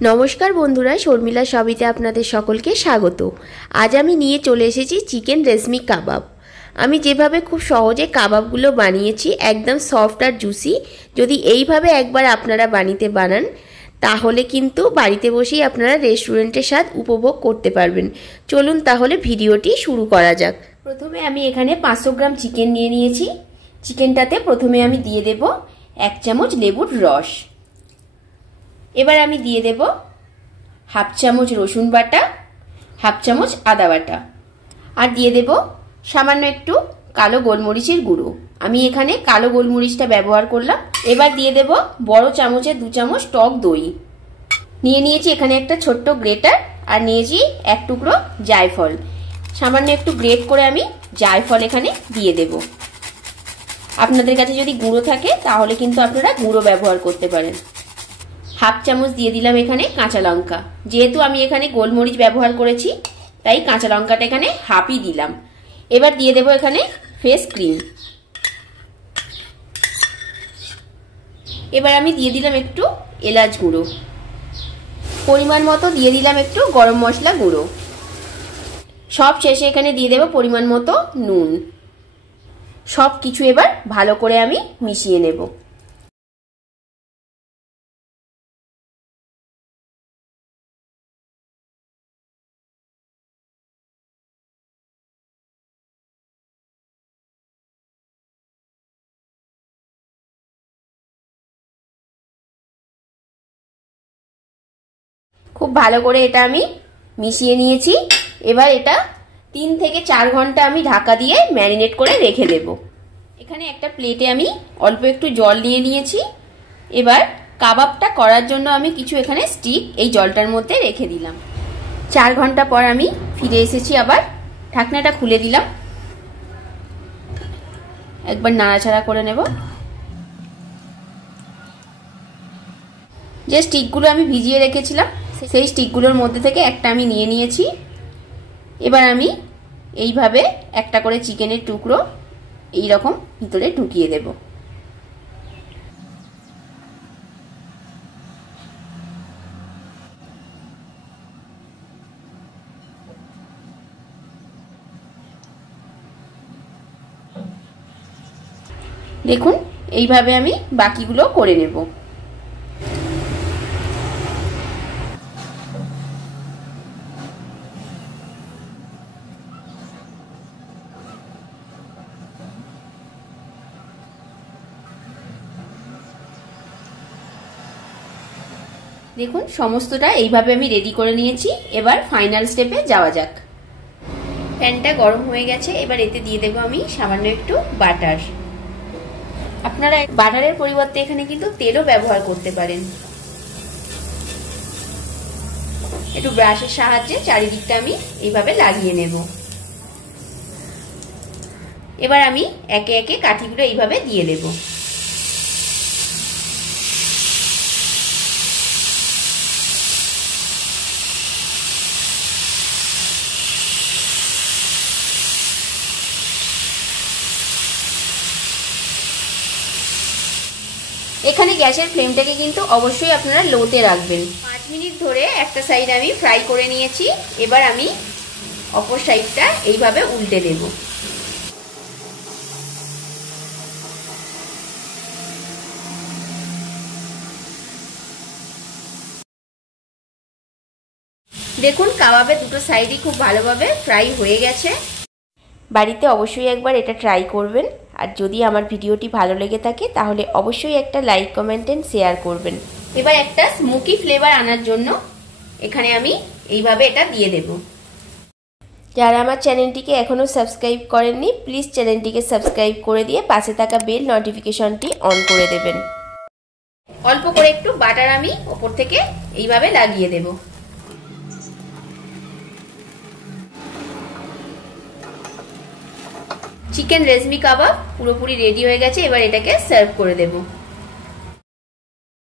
নমস্কার বন্ধুরা, শর্মিলা সবিতে আপনাদের সকলকে স্বাগত। আজ আমি নিয়ে চলে এসেছি চিকেন রেশমি কাবাব। আমি যেভাবে খুব সহজে কাবাবগুলো বানিয়েছি, একদম সফট আর জুসি। যদি এইভাবে একবার আপনারা বানান তাহলে কিন্তু বাড়িতে বসেই আপনারা রেস্টুরেন্টের স্বাদ উপভোগ করতে পারবেন। চলুন তাহলে ভিডিওটি শুরু করা যাক। প্রথমে আমি এখানে 500 গ্রাম চিকেন নিয়ে নিয়েছি। চিকেনটাতে প্রথমে আমি দিয়ে দেব 1 চামচ লেবুর রস। এবার আমি দিয়ে দেব হাফ চামচ রসুন বাটা, হাফ চামচ আদা বাটা, আর দিয়ে দেব সামান্য একটু কালো গোলমরিচের গুঁড়ো। আমি এখানে কালো গোলমরিচটা ব্যবহার করলাম। এবার দিয়ে দেব বড় চামচে 2 চামচ টক দই। নিয়ে নিয়েছি এখানে একটা ছোট্ট গ্রেটার, আর নিয়েছি 1 টুকরো জায়ফল। সামান্য একটু গ্রেট করে আমি জায়ফল এখানে দিয়ে দেব। আপনাদের কাছে যদি গুঁড়ো থাকে তাহলে কিন্তু আপনারা গুঁড়ো ব্যবহার করতে পারেন। হাফ চামচ দিয়ে দিলাম এখানে কাঁচা লঙ্কা। যেহেতু আমি এখানে গোলমরিচ ব্যবহার করেছি তাই কাঁচা লঙ্কাটা এখানে হাফই দিলাম। এবার দিয়ে দেব এখানে ফ্রেশ ক্রিম। এবার আমি দিয়ে দিলাম একটু এলাচ গুঁড়ো। পরিমাণ মতো দিয়ে দিলাম একটু গরম মশলা গুঁড়ো। সব শেষে এখানে দিয়ে দেব পরিমাণ মতো নুন। সব কিছু এবার ভালো করে আমি মিশিয়ে নেব। খুব ভালো করে এটা আমি মিশিয়ে নিয়েছি। এবার এটা 3 থেকে 4 ঘন্টা আমি ঢাকা দিয়ে ম্যারিনেট করে রেখে দেব। এখানে একটা প্লেটে আমি অল্প একটু জল নিয়ে নিয়েছি। এবার কাবাবটা করার জন্য আমি কিছু এখানে স্টিক এই জলটার মধ্যে রেখে দিলাম। 4 ঘন্টা পর আমি ফিরে এসেছি। আবার ঢাকনাটা খুলে দিলাম, একবার নাড়াচাড়া করে নেব। যে স্টিকগুলো আমি ভিজিয়ে রেখেছিলাম সেই স্টিকগুলোর মধ্যে থেকে একটা আমি নিয়ে নিয়েছি। এবার আমি এইভাবে একটা করে চিকেনের টুকরো এই রকম ভিতরে ঢুকিয়ে দেব। দেখুন এইভাবে আমি বাকিগুলো করে নেব। দেখুন সমস্তটা এইভাবে আমি রেডি করে নিয়েছি। এবার ফাইনাল স্টেপে যাওয়া যাক। প্যানটা গরম হয়ে গেছে। এবার এতে দিয়ে দেব আমি সামান্য একটু বাটার। আপনারা বাটারের পরিবর্তে এখানে কিন্তু তেলও ব্যবহার করতে পারেন। একটু ব্রাশের সাহায্যে চারিদিকটা আমি এইভাবে লাগিয়ে নেব। এবার আমি একে একে কাঠিগুলো এইভাবে দিয়ে দেব। এখানে গ্যাসের ফ্লেমটাকে কিন্তু অবশ্যই আপনারা লোতে রাখবেন। 5 মিনিট ধরে একটা সাইড আমি ফ্রাই করে নিয়েছি। এবার আমি অপর সাইডটা এইভাবে উল্টে দেব। দেখুন কাবাবের দুটো সাইডই খুব ভালোভাবে ফ্রাই হয়ে গেছে। বাড়িতে অবশ্যই একবার এটা ট্রাই করবেন। আর যদি আমার ভিডিওটি ভালো লেগে থাকে তাহলে অবশ্যই একটা লাইক, কমেন্ট এন্ড শেয়ার করবেন। এবার একটা স্মোকি ফ্লেভার আনার জন্য এখানে আমি এইভাবে এটা দিয়ে দেব। যারা আমার চ্যানেলটিকে এখনো সাবস্ক্রাইব করেননি প্লিজ চ্যানেলটিকে সাবস্ক্রাইব করে দিয়ে পাশে থাকা বেল নোটিফিকেশনটি অন করে দেবেন। অল্প করে একটু বাটার আমি উপর থেকে এইভাবে লাগিয়ে দেব। চিকেন রেশমি কাবাব পুরোপুরি রেডি হয়ে গেছে। এবার এটাকে সার্ভ করে দেব।